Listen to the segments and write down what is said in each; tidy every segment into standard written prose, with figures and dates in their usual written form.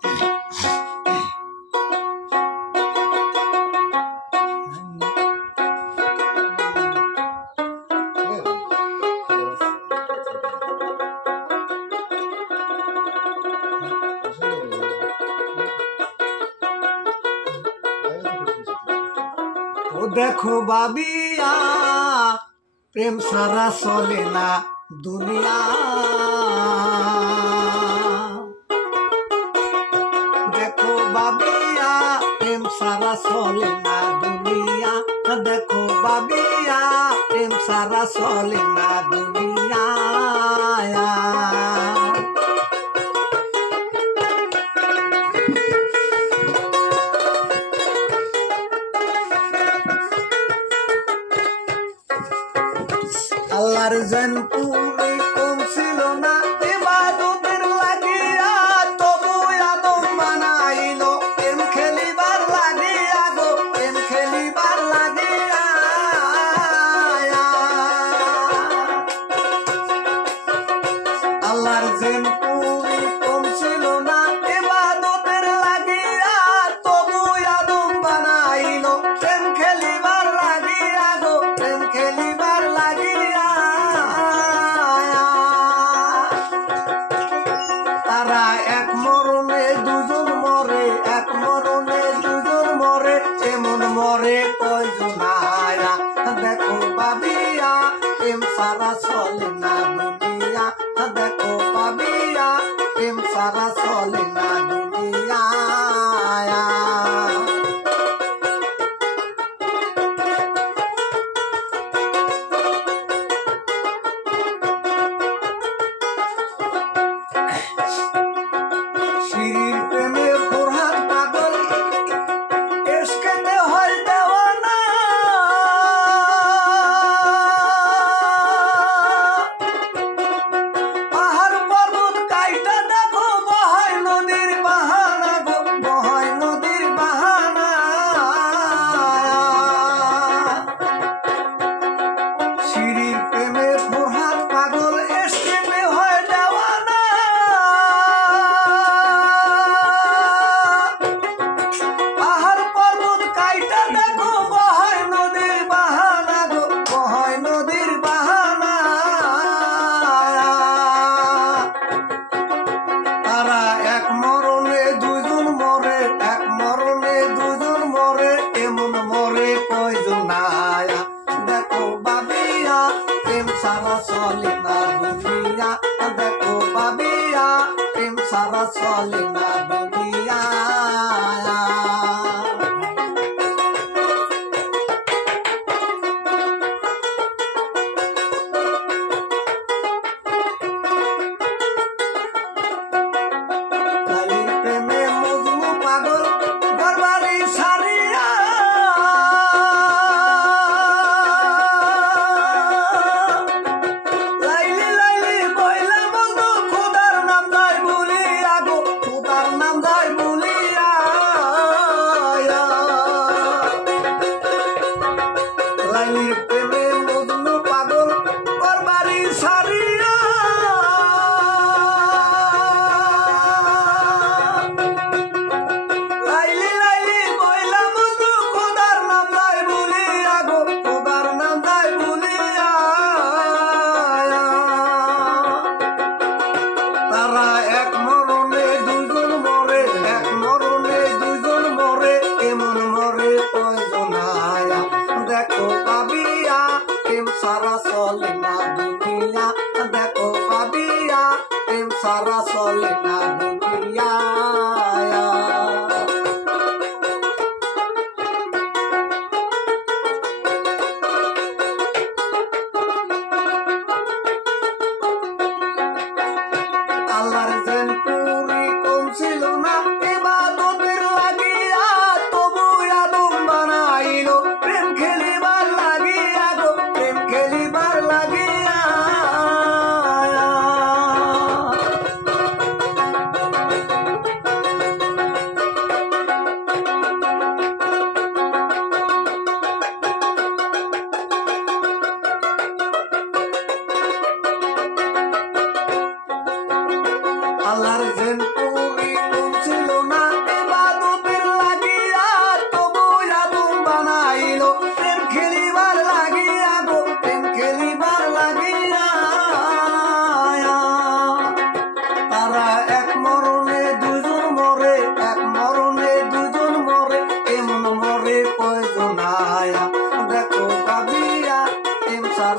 ও দেখো বাবিয়া প্রেম সারা চলে না দুনিয়া। দেখো বাবিয়া প্রেম সারা চলে না দুনিয়া। দেখো বাবিয়া প্রেম সারা চলে না দুনিয়া। আল্লাহর যেন তুমি কম ছিল না ইবাদতের লাগিয়া, তবু আদম বানাইলো প্রেম খেলিবার লাগিয়া গো, প্রেম খেলিবার লাগিয়া। আল্লাহর যেন তুমি কম ছিল না ইবাদতের লাগিয়া, তবু আদম বানাইলো প্রেম খেলিবার লাগিয়া গো, প্রেম খেলিবার লাগিয়া। তারা এক মরণে দুজন মরে, এক মরণে দুজন মরে, এমন মরে কয়জন আয়া। দেখো বাবিয়া প্রেম সারা চলে না দুনিয়া। দেখো বাবিয়া প্রেম সারা চলে না দুনিয়া। শির প্রেমে ফরহাদ পাগল এসকেতে হয় দেওয়ানা। পাহাড় পর্বত কাইটা দেখো বহায় নদীর বাহানা গো, বহায় নদীর বাহানা। শিরির প্রেমে ফরহাদ পাগল এসকেতে হয় দেওয়ানা। পাহাড় পর্বত কাইটা দেখো বহায় নদীর বাহানা গো, বহায় নদীর বাহানা। তারা এক মরণে দুজন মরে, এক মরণে দুজন মরে, এমন মরে কয়জন আয়া। দেখো বাবিয়া প্রেম সারা চলে না দুনিয়া। দেখো বাবিয়া প্রেম সারা চলে না দুনিয়া। লাইলির প্রেমে মজনু পাগল ঘরবাড়ি ছাড়িয়া। লাইলি লাইলি বইলা মজনু খোদার নাম যায় ভুলিয়া গো, খোদার নাম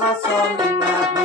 রাসূলিল্লাহ